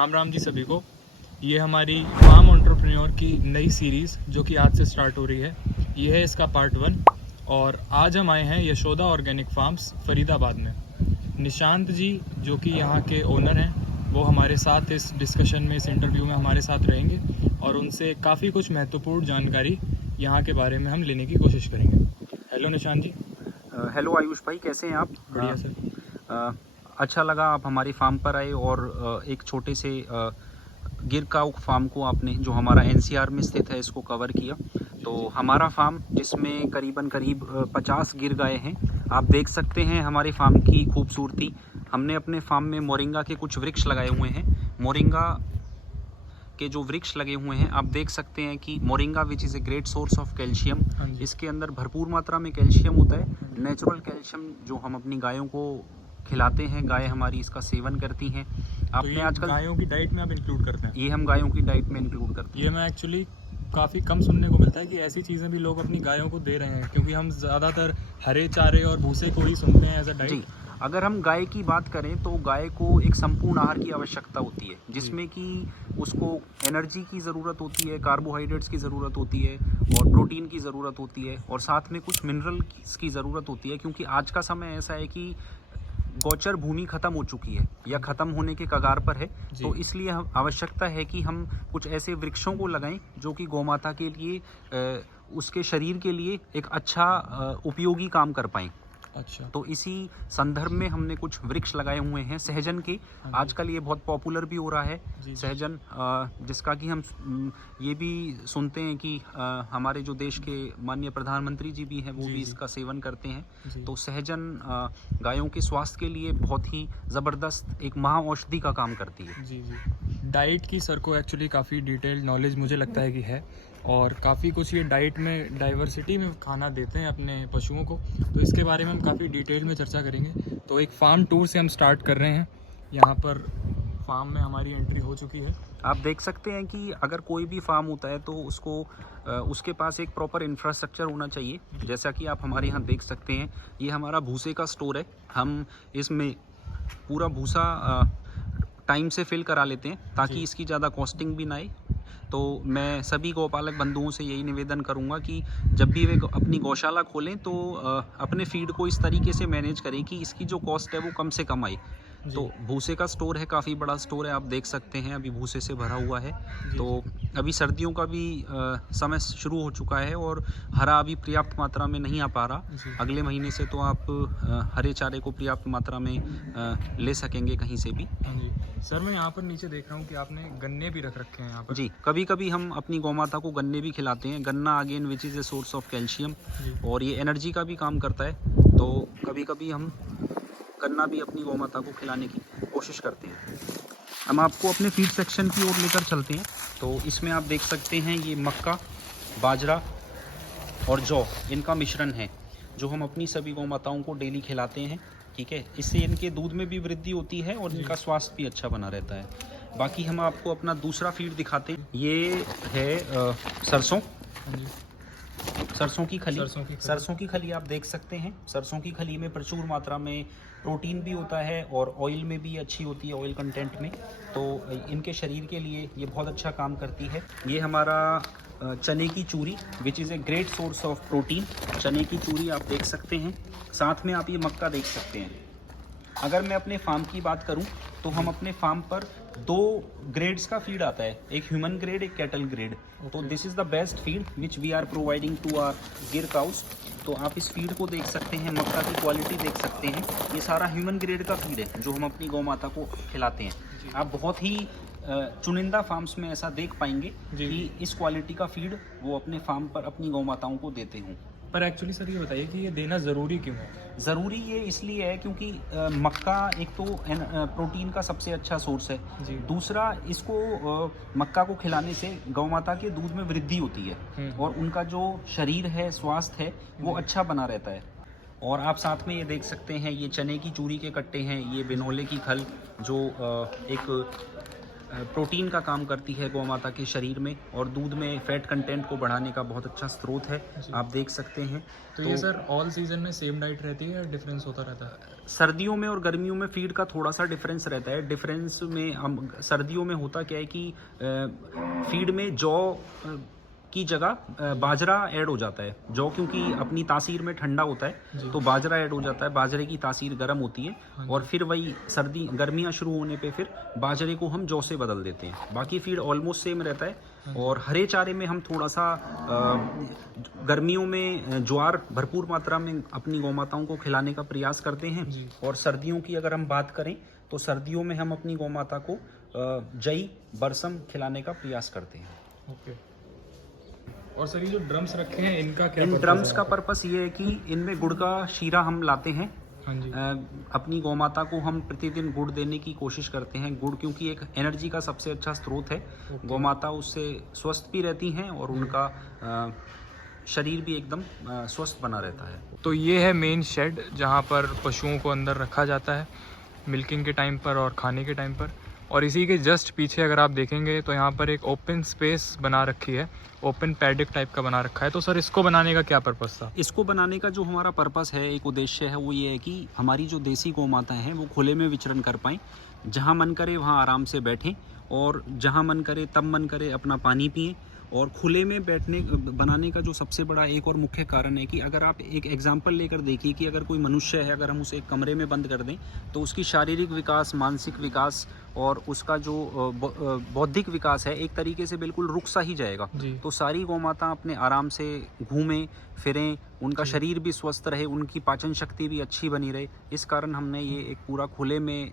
राम राम जी सभी को। ये हमारी फार्म एंटरप्रेन्योर की नई सीरीज़ जो कि आज से स्टार्ट हो रही है, ये है इसका पार्ट 1। और आज हम आए हैं यशोदा ऑर्गेनिक फार्म्स फरीदाबाद में। निशांत जी जो कि यहाँ के ओनर हैं, वो हमारे साथ इस डिस्कशन में, इस इंटरव्यू में हमारे साथ रहेंगे और उनसे काफ़ी कुछ महत्वपूर्ण जानकारी यहाँ के बारे में हम लेने की कोशिश करेंगे। हेलो निशांत जी। हेलो आयुष भाई, कैसे हैं आप? बढ़िया सर। अच्छा लगा आप हमारी फार्म पर आए और एक छोटे से गिर काऊ फार्म को आपने, जो हमारा एनसीआर में स्थित है, इसको कवर किया। तो हमारा फार्म, जिसमें करीब 50 गिर गाय हैं, आप देख सकते हैं हमारी फार्म की खूबसूरती। हमने अपने फार्म में मोरिंगा के कुछ वृक्ष लगाए हुए हैं। मोरिंगा के जो वृक्ष लगे हुए हैं, आप देख सकते हैं कि moringa which is a great source of calcium. इसके अंदर भरपूर मात्रा में कैल्शियम होता है, नेचुरल कैल्शियम, जो हम अपनी गायों को खिलाते हैं। गाय हमारी इसका सेवन करती हैं। आपने तो आजकल गायों की डाइट में आप इंक्लूड करते हैं? ये हम गायों की डाइट में इंक्लूड करते हैं। ये मैं एक्चुअली काफ़ी कम सुनने को मिलता है कि ऐसी चीज़ें भी लोग अपनी गायों को दे रहे हैं, क्योंकि हम ज़्यादातर हरे चारे और भूसे को ही सुनते हैं एज अ जी, डाइट। अगर हम गाय की बात करें तो गाय को एक संपूर्ण आहार की आवश्यकता होती है, जिसमें कि उसको एनर्जी की ज़रूरत होती है, कार्बोहाइड्रेट्स की ज़रूरत होती है और प्रोटीन की ज़रूरत होती है, और साथ में कुछ मिनरल की ज़रूरत होती है। क्योंकि आज का समय ऐसा है कि गोचर भूमि खत्म हो चुकी है या ख़त्म होने के कगार पर है। तो इसलिए हम आवश्यकता है कि हम कुछ ऐसे वृक्षों को लगाएं जो कि गौमाता के लिए, उसके शरीर के लिए एक अच्छा उपयोगी काम कर पाएँ। अच्छा। तो इसी संदर्भ में हमने कुछ वृक्ष लगाए हुए हैं सहजन के। आजकल ये बहुत पॉपुलर भी हो रहा है सहजन, जिसका कि हम ये भी सुनते हैं कि हमारे जो देश के माननीय प्रधानमंत्री जी भी हैं, वो भी इसका सेवन करते हैं। तो सहजन गायों के स्वास्थ्य के लिए बहुत ही ज़बरदस्त एक महाऔषधि का काम करती है। जी जी। डाइट की सर को एक्चुअली काफ़ी डिटेल्ड नॉलेज मुझे लगता है कि है, और काफ़ी कुछ ये डाइट में डाइवर्सिटी में खाना देते हैं अपने पशुओं को। तो इसके बारे में हम काफ़ी डिटेल में चर्चा करेंगे। तो एक फार्म टूर से हम स्टार्ट कर रहे हैं। यहाँ पर फार्म में हमारी एंट्री हो चुकी है। आप देख सकते हैं कि अगर कोई भी फार्म होता है तो उसके पास एक प्रॉपर इंफ्रास्ट्रक्चर होना चाहिए। जैसा कि आप हमारे यहाँ देख सकते हैं, ये हमारा भूसे का स्टोर है। हम इसमें पूरा भूसा टाइम से फिल करा लेते हैं ताकि इसकी ज़्यादा कॉस्टिंग भी ना आए। तो मैं सभी गौपालक बंधुओं से यही निवेदन करूंगा कि जब भी वे अपनी गौशाला खोलें तो अपने फीड को इस तरीके से मैनेज करें कि इसकी जो कॉस्ट है वो कम से कम आए। तो भूसे का स्टोर है, काफ़ी बड़ा स्टोर है, आप देख सकते हैं अभी भूसे से भरा हुआ है। तो अभी सर्दियों का भी समय शुरू हो चुका है और हरा अभी पर्याप्त मात्रा में नहीं आ पा रहा। अगले महीने से तो आप हरे चारे को पर्याप्त मात्रा में ले सकेंगे कहीं से भी। हाँ जी सर, मैं यहाँ पर नीचे देख रहा हूँ कि आपने गन्ने भी रख रखे हैं यहाँ पर। जी, कभी कभी हम अपनी गौमाता को गन्ने भी खिलाते हैं। गन्ना again which is a source of calcium, और ये एनर्जी का भी काम करता है। तो कभी कभी हम गन्ना भी अपनी गौमाता को खिलाने की कोशिश करते हैं। हम आपको अपने फीड सेक्शन की ओर लेकर चलते हैं। तो इसमें आप देख सकते हैं ये मक्का, बाजरा और जौ, इनका मिश्रण है जो हम अपनी सभी गौमाताओं को डेली खिलाते हैं। ठीक है, इससे इनके दूध में भी वृद्धि होती है और इनका स्वास्थ्य भी अच्छा बना रहता है। बाकी हम आपको अपना दूसरा फीड दिखाते हैं। ये है सरसों, सरसों की खली। सरसों की खली आप देख सकते हैं। सरसों की खली में प्रचुर मात्रा में प्रोटीन भी होता है और ऑयल में भी अच्छी होती है, ऑयल कंटेंट में। तो इनके शरीर के लिए ये बहुत अच्छा काम करती है। ये हमारा चने की चूरी which is a great source of protein. चने की चूरी आप देख सकते हैं। साथ में आप ये मक्का देख सकते हैं। अगर मैं अपने फार्म की बात करूं तो हम अपने फार्म पर 2 ग्रेड्स का फीड आता है, एक ह्यूमन ग्रेड, एक कैटल ग्रेड। तो this is the best feed which we are providing to our Gir cows. तो आप इस फीड को देख सकते हैं, मक्का की क्वालिटी देख सकते हैं। ये सारा ह्यूमन ग्रेड का फीड है जो हम अपनी गौ माता को खिलाते हैं। आप बहुत ही चुनिंदा फार्म्स में ऐसा देख पाएंगे कि इस क्वालिटी का फीड वो अपने फार्म पर अपनी गौ माताओं को देते हों। पर एक्चुअली सर ये बताइए कि ये देना ज़रूरी क्यों है? ज़रूरी ये इसलिए है क्योंकि मक्का एक तो प्रोटीन का सबसे अच्छा सोर्स है। दूसरा, इसको मक्का को खिलाने से गौ माता के दूध में वृद्धि होती है और उनका जो शरीर है, स्वास्थ्य है, वो अच्छा बना रहता है। और आप साथ में ये देख सकते हैं, ये चने की चूरी के कट्टे हैं, ये बिनोले की खल जो एक प्रोटीन का काम करती है गौ माता के शरीर में, और दूध में फैट कंटेंट को बढ़ाने का बहुत अच्छा स्रोत है, आप देख सकते हैं। तो ये सर ऑल सीजन में सेम डाइट रहती है या डिफरेंस होता रहता है? सर्दियों में और गर्मियों में फीड का थोड़ा सा डिफरेंस रहता है। डिफरेंस में हम सर्दियों में होता क्या है कि फीड में जौ की जगह बाजरा ऐड हो जाता है। जौ क्योंकि अपनी तासीर में ठंडा होता है तो बाजरा ऐड हो जाता है, बाजरे की तासीर गर्म होती है, और फिर वही गर्मियाँ शुरू होने पे फिर बाजरे को हम जौ से बदल देते हैं। बाकी फीड ऑलमोस्ट सेम रहता है। और हरे चारे में हम थोड़ा सा गर्मियों में ज्वार भरपूर मात्रा में अपनी गौ माताओं को खिलाने का प्रयास करते हैं, और सर्दियों की अगर हम बात करें तो सर्दियों में हम अपनी गौ माता को जई बरसम खिलाने का प्रयास करते हैं। ओके। और सर ये जो ड्रम्स रखे हैं इनका क्या इन purpose ड्रम्स है? का पर्पस ये है कि इनमें गुड़ का शीरा हम लाते हैं। हाँ जी। अपनी गौ माता को हम प्रतिदिन गुड़ देने की कोशिश करते हैं। गुड़ क्योंकि एक एनर्जी का सबसे अच्छा स्रोत है। गौ माता उससे स्वस्थ भी रहती हैं और उनका शरीर भी एकदम स्वस्थ बना रहता है। तो ये है मेन शेड जहाँ पर पशुओं को अंदर रखा जाता है मिल्किंग के टाइम पर और खाने के टाइम पर। और इसी के जस्ट पीछे अगर आप देखेंगे तो यहाँ पर एक ओपन स्पेस बना रखी है, ओपन पैडिक टाइप का बना रखा है। तो सर इसको बनाने का क्या पर्पस था? इसको बनाने का जो हमारा पर्पस है, एक उद्देश्य है, वो ये है कि हमारी जो देसी गौ माता हैं वो खुले में विचरण कर पाएँ, जहाँ मन करे वहाँ आराम से बैठें, और जहाँ मन करे तब मन करे अपना पानी पिएं। और खुले में बनाने का जो सबसे बड़ा एक और मुख्य कारण है कि अगर आप एक एग्जांपल लेकर देखिए कि अगर कोई मनुष्य है, अगर हम उसे एक कमरे में बंद कर दें तो उसकी शारीरिक विकास, मानसिक विकास और उसका जो बौद्धिक विकास है एक तरीके से बिल्कुल रुक सा ही जाएगा। तो सारी गौ माता अपने आराम से घूमें फिरें, उनका शरीर भी स्वस्थ रहे, उनकी पाचन शक्ति भी अच्छी बनी रहे। इस कारण हमने ये एक पूरा खुले में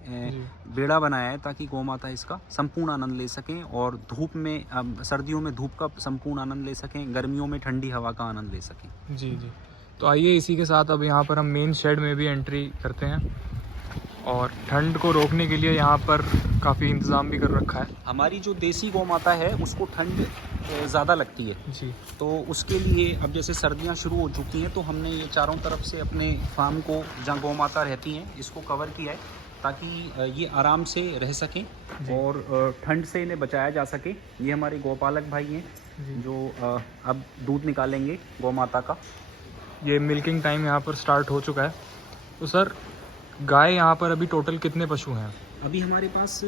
बेड़ा बनाया है ताकि गौ माता इसका संपूर्ण आनंद ले सकें, और धूप में सर्दियों में धूप का संपूर्ण आनंद ले सकें, गर्मियों में ठंडी हवा का आनंद ले सकें। जी जी। तो आइए इसी के साथ अब यहाँ पर हम मेन शेड में भी एंट्री करते हैं, और ठंड को रोकने के लिए यहाँ पर काफ़ी इंतज़ाम भी कर रखा है। हमारी जो देसी गौ माता है उसको ठंड ज़्यादा लगती है जी, तो उसके लिए अब जैसे सर्दियाँ शुरू हो चुकी हैं तो हमने ये चारों तरफ से अपने फार्म को, जहाँ गौ माता रहती हैं, इसको कवर किया है ताकि ये आराम से रह सकें और ठंड से इन्हें बचाया जा सके। ये हमारे गौपालक भाई हैं जो अब दूध निकालेंगे गौ माता का। ये मिल्किंग टाइम यहाँ पर स्टार्ट हो चुका है। तो सर गाय यहाँ पर अभी टोटल कितने पशु हैं? अभी हमारे पास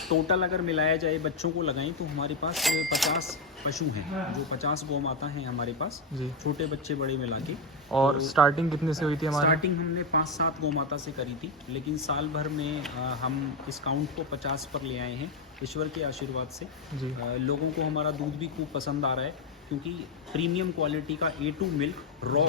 टोटल अगर मिलाया जाए, बच्चों को लगाएं तो हमारे पास 50 पशु हैं, जो 50 गौ माता हैं हमारे पास जी, छोटे बच्चे बड़े मिला के। और तो स्टार्टिंग कितने से हुई थी हमारी? स्टार्टिंग हमने 5-7 गौ माता से करी थी, लेकिन साल भर में हम इस काउंट को 50 पर ले आए हैं ईश्वर के आशीर्वाद से जी। लोगों को हमारा दूध भी खूब पसंद आ रहा है क्योंकि प्रीमियम क्वालिटी का A2 मिल्क रॉ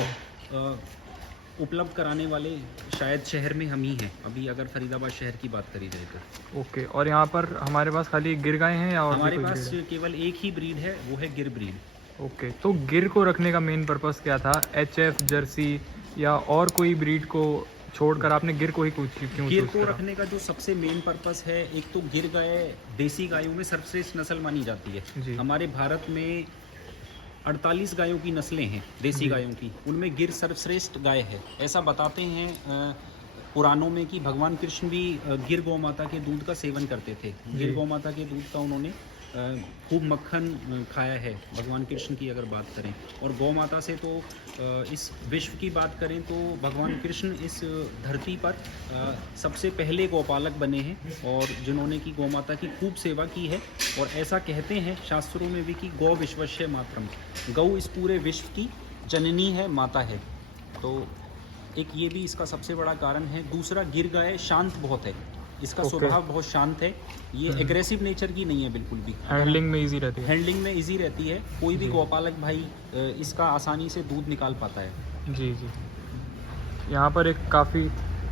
उपलब्ध कराने वाले शायद शहर में हम ही हैं अभी, अगर फरीदाबाद शहर की बात करी जाए तो। ओके। और यहाँ पर हमारे पास खाली गिर गाय हैं या और हमारे पास केवल एक ही ब्रीड है, वो है गिर ब्रीड। ओके। तो गिर को रखने का मेन पर्पस क्या था? HF, जर्सी या और कोई ब्रीड को छोड़कर आपने गिर को ही क्यों? गिर को रखने का जो सबसे मेन पर्पस है, एक तो गिर गाय देसी गायों में सर्वश्रेष्ठ नस्ल मानी जाती है। हमारे भारत में 48 गायों की नस्लें हैं देसी गायों की, उनमें गिर सर्वश्रेष्ठ गाय है। ऐसा बताते हैं पुराणों में कि भगवान कृष्ण भी गिर गौ माता के दूध का सेवन करते थे। गिर गौ माता के दूध का उन्होंने खूब मक्खन खाया है भगवान कृष्ण की अगर बात करें। और गौ माता से तो इस विश्व की बात करें तो भगवान कृष्ण इस धरती पर सबसे पहले गौपालक बने हैं और जिन्होंने की गौ माता की खूब सेवा की है। और ऐसा कहते हैं शास्त्रों में भी कि गौ विश्वस्य मातरम, गौ इस पूरे विश्व की जननी है, माता है। तो एक ये भी इसका सबसे बड़ा कारण है। दूसरा, गिर गाय शांत बहुत है, इसका स्वभाव बहुत शांत है, ये एग्रेसिव नेचर की नहीं है बिल्कुल भी। हैंडलिंग में इजी रहती है। हैंडलिंग में इजी रहती है, कोई भी गौपालक भाई इसका आसानी से दूध निकाल पाता है। जी जी। यहाँ पर एक काफ़ी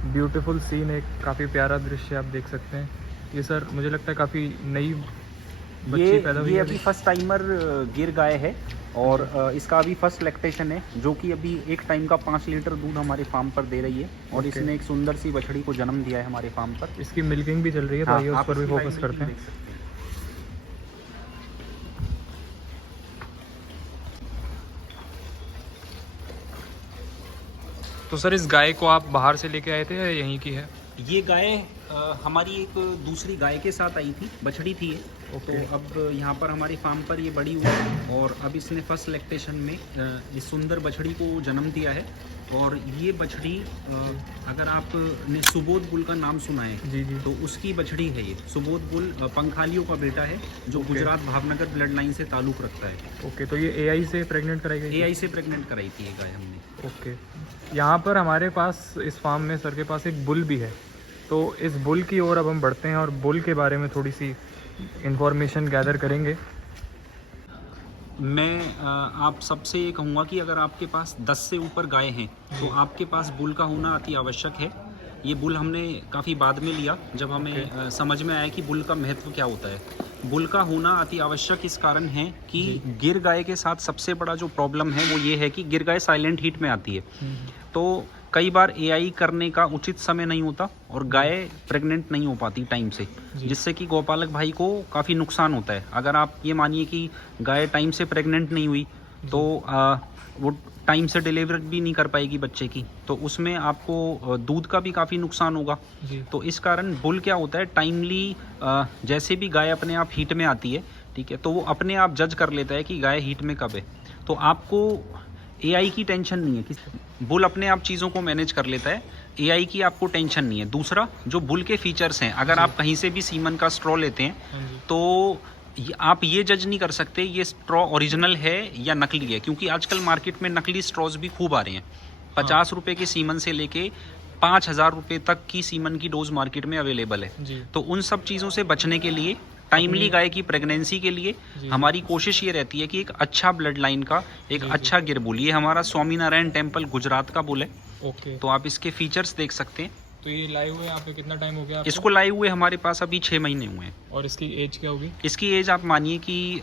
ब्यूटीफुल सीन, एक काफ़ी प्यारा दृश्य आप देख सकते हैं। ये सर मुझे लगता है काफ़ी नई बच्ची पैदा हुई है। ये अभी फर्स्ट टाइमर गिर गाय है और इसका अभी फर्स्ट लैक्टेशन है, जो कि अभी एक टाइम का 5 लीटर दूध हमारे फार्म पर दे रही है। और इसने एक सुंदर सी बछड़ी को जन्म दिया है हमारे फार्म पर। इसकी मिल्किंग भी चल रही है, तो आइए उस पर भी फोकस करते हैं। तो सर इस गाय को आप बाहर से लेके आए थे या यहीं की है? ये गाय हमारी एक दूसरी गाय के साथ आई थी, बछड़ी थी ये। ओके। तो अब यहाँ पर हमारे फार्म पर ये बड़ी हुई है और अब इसने फर्स्ट लैक्टेशन में इस सुंदर बछड़ी को जन्म दिया है। और ये बछड़ी अगर आपने सुबोध बुल का नाम सुना है जी जी। तो उसकी बछड़ी है ये। सुबोध बुल पंखालियों का बेटा है जो okay. Gujarat Bhavnagar blood line से ताल्लुक़ रखता है। ओके, तो ये एआई से प्रेग्नेंट कराई गई? एआई से प्रेग्नेंट कराई थी ये गाय हमने। ओके। यहाँ पर हमारे पास इस फार्म में सर के पास एक बुल भी है, तो इस बुल की ओर अब हम बढ़ते हैं और बुल के बारे में थोड़ी सी इंफॉर्मेशन गैदर करेंगे। मैं आप सबसे ये कहूँगा कि अगर आपके पास 10 से ऊपर गाय हैं तो आपके पास बुल का होना अति आवश्यक है। ये बुल हमने काफ़ी बाद में लिया जब हमें समझ में आया कि बुल का महत्व क्या होता है। बुल का होना अति आवश्यक इस कारण है कि गिर गाय के साथ सबसे बड़ा जो प्रॉब्लम है वो ये है कि गिर गाय साइलेंट हीट में आती है। तो कई बार एआई करने का उचित समय नहीं होता और गाय प्रेग्नेंट नहीं हो पाती टाइम से, जिससे कि गौपालक भाई को काफ़ी नुकसान होता है। अगर आप ये मानिए कि गाय टाइम से प्रेग्नेंट नहीं हुई तो वो टाइम से डिलीवर भी नहीं कर पाएगी बच्चे की, तो उसमें आपको दूध का भी काफ़ी नुकसान होगा। तो इस कारण बुल क्या होता है, टाइमली जैसे भी गाय अपने आप हीट में आती है, ठीक है, तो वो अपने आप जज कर लेता है कि गाय हीट में कब है। तो आपको एआई की टेंशन नहीं है कि बुल अपने आप चीज़ों को मैनेज कर लेता है, एआई की आपको टेंशन नहीं है। दूसरा, जो बुल के फीचर्स हैं, अगर आप कहीं से भी सीमन का स्ट्रॉ लेते हैं तो आप ये जज नहीं कर सकते ये स्ट्रॉ ओरिजिनल है या नकली है, क्योंकि आजकल मार्केट में नकली स्ट्रॉज भी खूब आ रहे हैं। 50 रुपये के सीमन से लेके 5000 रुपये तक की सीमन की डोज मार्केट में अवेलेबल है। तो उन सब चीज़ों से बचने के लिए, टाइमली गाय की प्रेगनेंसी के लिए हमारी कोशिश ये रहती है कि एक अच्छा ब्लड लाइन का एक अच्छा गिर बुल, ये हमारा स्वामीनारायण टेम्पल गुजरात का बुल है। ओके। तो आप इसके फीचर्स देख सकते हैं। तो ये लाए हुए यहाँ पे कितना टाइम हो गया आपको? इसको लाए हुए हमारे पास अभी 6 महीने हुए हैं। और इसकी एज क्या होगी? इसकी एज आप मानिए कि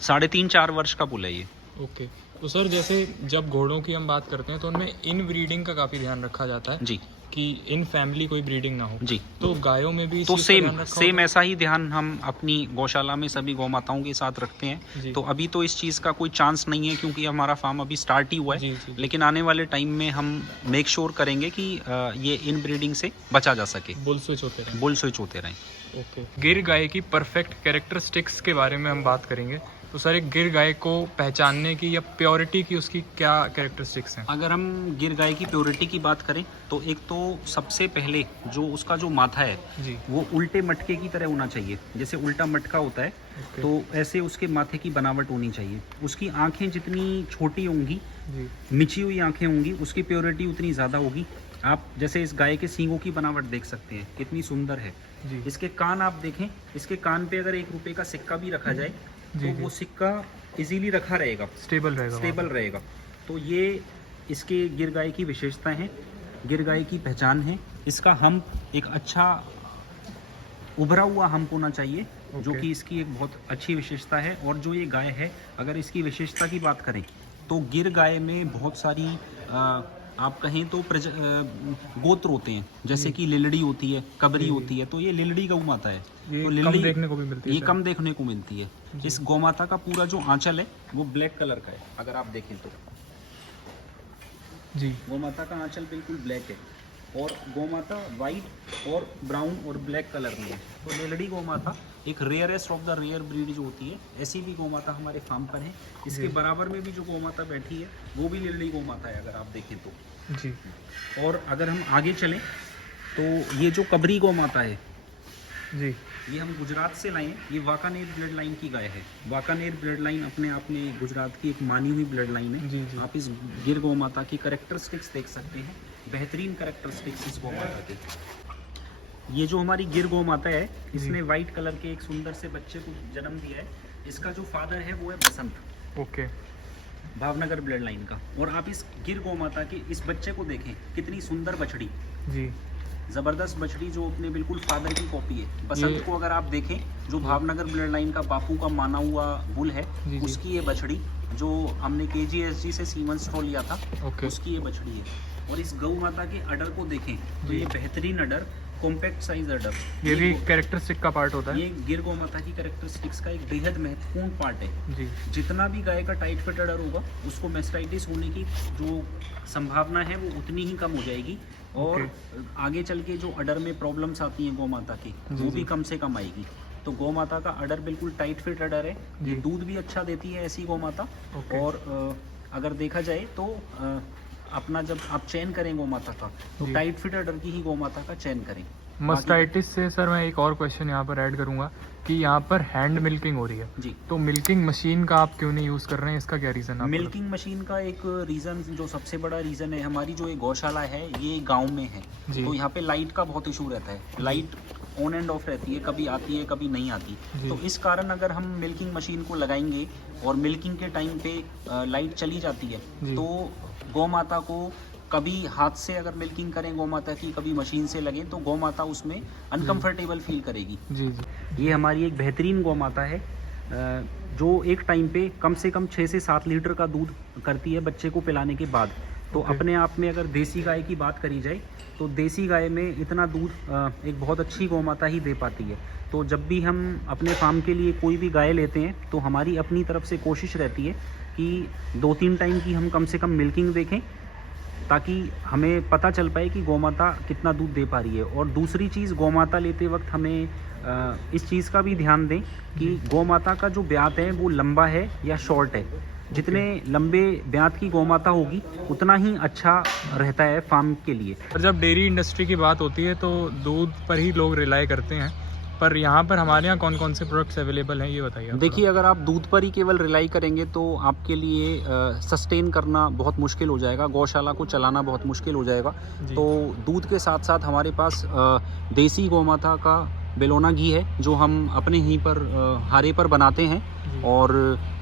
3.5-4 वर्ष का बुल है ये। ओके। तो सर जैसे जब घोड़ों की हम बात करते हैं तो उनमें इन ब्रीडिंग का काफ़ी ध्यान रखा जाता है जी, कि इन फैमिली कोई ब्रीडिंग ना हो जी। तो गायों में भी तो सेम ऐसा ही ध्यान हम अपनी गौशाला में सभी गौ माताओं के साथ रखते हैं। तो अभी तो इस चीज़ का कोई चांस नहीं है क्योंकि हमारा फार्म अभी स्टार्ट ही हुआ है। लेकिन आने वाले टाइम में हम मेक श्योर करेंगे कि ये इन ब्रीडिंग से बचा जा सके, बुल स्विच होते रहें। बुल स्विच होते रहें। ओके। गिर गाय की परफेक्ट कैरेक्टरिस्टिक्स के बारे में हम बात करेंगे। तो सर एक गिर गाय को पहचानने की या प्योरिटी की उसकी क्या कैरेक्टरिस्टिक्स हैं? अगर हम गिर गाय की प्योरिटी की बात करें तो एक तो सबसे पहले जो उसका जो माथा है जी, वो उल्टे मटके की तरह होना चाहिए। जैसे उल्टा मटका होता है तो ऐसे उसके माथे की बनावट होनी चाहिए। उसकी आंखें जितनी छोटी होंगी, मिची हुई आंखें होंगी, उसकी प्योरिटी उतनी ज़्यादा होगी। आप जैसे इस गाय के सींगों की बनावट देख सकते हैं कितनी सुंदर है। इसके कान आप देखें, इसके कान पे अगर 1 रुपये का सिक्का भी रखा जाए तो वो सिक्का इजीली रखा रहेगा, स्टेबल रहेगा। तो ये इसके गिर गाय की विशेषताएं हैं, गिर गाय की पहचान है। इसका हम्प एक अच्छा उभरा हुआ हम्प होना चाहिए, जो कि इसकी एक बहुत अच्छी विशेषता है। और जो ये गाय है, अगर इसकी विशेषता की बात करें तो गिर गाय में बहुत सारी आप कहें तो गोत्र होते हैं, जैसे कि लिलड़ी होती है, कबरी होती है। तो ये लिलड़ी गौ माता है, तो लिलड़ी देखने को भी मिलती है। ये कम देखने को मिलती है। इस गौ माता का पूरा जो आंचल है वो ब्लैक कलर का है। अगर आप देखें तो जी, गौ माता का आंचल बिल्कुल ब्लैक है और गौ माता वाइट और ब्राउन और ब्लैक कलर में है। तो लिलड़ी गौ माता एक rarest of the rare breed जो होती है, ऐसी भी गौ माता हमारे फार्म पर है। इसके बराबर में भी जो गौ माता बैठी है वो भी लिलड़ी गौ माता है, अगर आप देखें तो जी। और अगर हम आगे चलें तो ये जो कबरी गौ माता है जी, ये हम गुजरात से लाए हैं। ये वाकानेर ब्लड लाइन की गाय है। वाकानेर ब्लड लाइन अपने आप में गुजरात की एक मानी हुई ब्लड लाइन है। जी, जी। आप इस गिर गौ माता की कैरेक्टरिस्टिक्स देख सकते हैं, बेहतरीन कैरेक्टरिस्टिक्स इस गौ माता के। ये जो हमारी गिर गौ माता है, इसने वाइट कलर के एक सुंदर से बच्चे को जन्म दिया है। इसका जो फादर है वो है बसंत। ओके। भावनगर ब्लड लाइन का। और आप इस गिर गौ माता के इस बच्चे को देखें, कितनी सुंदर बछड़ी, जी, जबरदस्त बछड़ी जो अपने बिल्कुल फादर की कॉपी है। बसंत को अगर आप देखें, जो भावनगर ब्लड लाइन का बापू का माना हुआ बुल है, उसकी ये बछड़ी, जो हमने KGSG से सीमन स्ट्रॉ लिया था, उसकी ये बछड़ी है। और इस गौ माता के अडर को देखें तो ये बेहतरीन अडर कॉम्पैक्ट साइज अडर। ये भी कैरेक्टरिस्टिक का पार्ट होता है। ये गिर गोमाता की कैरेक्टरिस्टिक्स का एक बेहद महत्वपूर्ण पार्ट है जी। जितना भी गाय का टाइट फिट अडर होगा उसको मैस्टाइटिस होने की जो संभावना है वो उतनी ही कम हो जाएगी और आगे चल के जो अडर में प्रॉब्लम्स आती हैं गोमाता की वो भी कम से कम आएगी। तो गोमाता का अडर बिल्कुल टाइट फिट अडर है, ये दूध भी अच्छा देती है ऐसी गोमाता। और अगर देखा जाए तो अपना जब आप चयन करें गोमाता का तो टाइट फिट अडर की ही गोमाता का चयन करें। मस्टाइटिस से सर मैं एक और क्वेश्चन यहाँ पर ऐड करूँगा कि यहाँ पर हैंड मिल्किंग हो रही है जी, तो मिल्किंग मशीन का आप क्यों नहीं यूज़ कर रहे हैं, इसका क्या रीज़न है? मिल्किंग मशीन का एक रीज़न जो सबसे बड़ा रीज़न है, हमारी जो ये गौशाला है ये गांव में है तो यहाँ पे लाइट का बहुत इशू रहता है, लाइट ऑन एंड ऑफ रहती है, कभी आती है कभी नहीं आती। तो इस कारण अगर हम मिल्किंग मशीन को लगाएंगे और मिल्किंग के टाइम पे लाइट चली जाती है तो गौ माता को कभी हाथ से अगर मिल्किंग करें गौ माता की, कभी मशीन से लगे तो गौ माता उसमें अनकंफर्टेबल फील करेगी। जी जी। ये हमारी एक बेहतरीन गौ माता है जो एक टाइम पे कम से कम 6 से 7 लीटर का दूध करती है बच्चे को पिलाने के बाद। तो अपने आप में अगर देसी गाय की बात करी जाए तो देसी गाय में इतना दूध एक बहुत अच्छी गौ माता ही दे पाती है। तो जब भी हम अपने फार्म के लिए कोई भी गाय लेते हैं तो हमारी अपनी तरफ से कोशिश रहती है कि 2-3 टाइम की हम कम से कम मिल्किंग देखें ताकि हमें पता चल पाए कि गौमाता कितना दूध दे पा रही है। और दूसरी चीज़ गौमाता लेते वक्त हमें इस चीज़ का भी ध्यान दें कि गौमाता का जो ब्यात है वो लंबा है या शॉर्ट है। जितने लंबे ब्यात की गौमाता होगी उतना ही अच्छा रहता है फार्म के लिए। और जब डेयरी इंडस्ट्री की बात होती है तो दूध पर ही लोग रिलाई करते हैं, पर यहाँ पर हमारे यहाँ कौन कौन से प्रोडक्ट्स अवेलेबल हैं ये बताइए। देखिए अगर आप दूध पर ही केवल रिलाई करेंगे तो आपके लिए सस्टेन करना बहुत मुश्किल हो जाएगा, गौशाला को चलाना बहुत मुश्किल हो जाएगा। तो दूध के साथ साथ हमारे पास देसी गौमाता का बेलोना घी है जो हम अपने यहीं पर हारे पर बनाते हैं और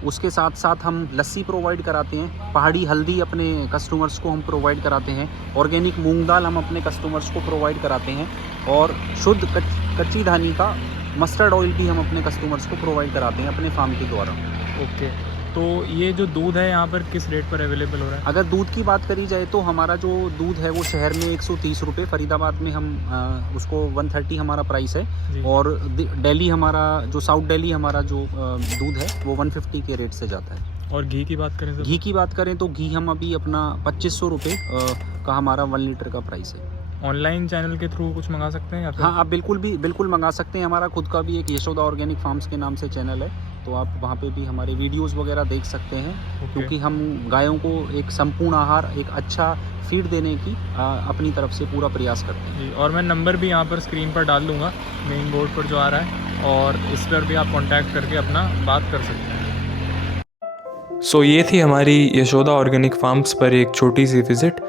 उसके साथ साथ हम लस्सी प्रोवाइड कराते हैं, पहाड़ी हल्दी अपने कस्टमर्स को हम प्रोवाइड कराते हैं, ऑर्गेनिक मूंग दाल हम अपने कस्टमर्स को प्रोवाइड कराते हैं और शुद्ध कच्ची धानी का मस्टर्ड ऑयल भी हम अपने कस्टमर्स को प्रोवाइड कराते हैं अपने फार्म के द्वारा। ओके, तो ये जो दूध है यहाँ पर किस रेट पर अवेलेबल हो रहा है? अगर दूध की बात करी जाए तो हमारा जो दूध है वो शहर में 130 रुपये, फरीदाबाद में हम उसको 130 हमारा प्राइस है और दिल्ली हमारा जो साउथ दिल्ली हमारा जो दूध है वो 150 के रेट से जाता है। और घी की बात करें? घी की बात करें तो घी हम अभी अपना 2500 रुपये का हमारा 1 लीटर का प्राइस है। ऑनलाइन चैनल के थ्रू कुछ मंगा सकते हैं या फिर? हाँ, आप बिल्कुल मंगा सकते हैं। हमारा खुद का भी एक यशोदा ऑर्गेनिक फार्म्स के नाम से चैनल है तो आप वहाँ पे भी हमारे वीडियोस वगैरह देख सकते हैं क्योंकि हम गायों को एक संपूर्ण आहार, एक अच्छा फीड देने की अपनी तरफ से पूरा प्रयास करते हैं। जी, और मैं नंबर भी यहाँ पर स्क्रीन पर डाल दूँगा मेन बोर्ड पर जो आ रहा है और इस पर भी आप कॉन्टैक्ट करके अपना बात कर सकते हैं। सो ये थी हमारी यशोदा ऑर्गेनिक फार्म्स पर एक छोटी सी विज़िट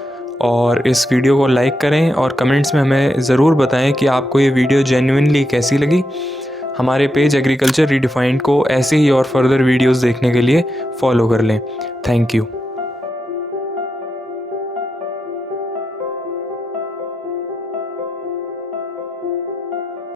और इस वीडियो को लाइक करें और कमेंट्स में हमें ज़रूर बताएं कि आपको ये वीडियो जेन्युइनली कैसी लगी। हमारे पेज एग्रीकल्चर रीडिफाइंड को ऐसे ही और फर्दर वीडियोस देखने के लिए फॉलो कर लें। Thank you.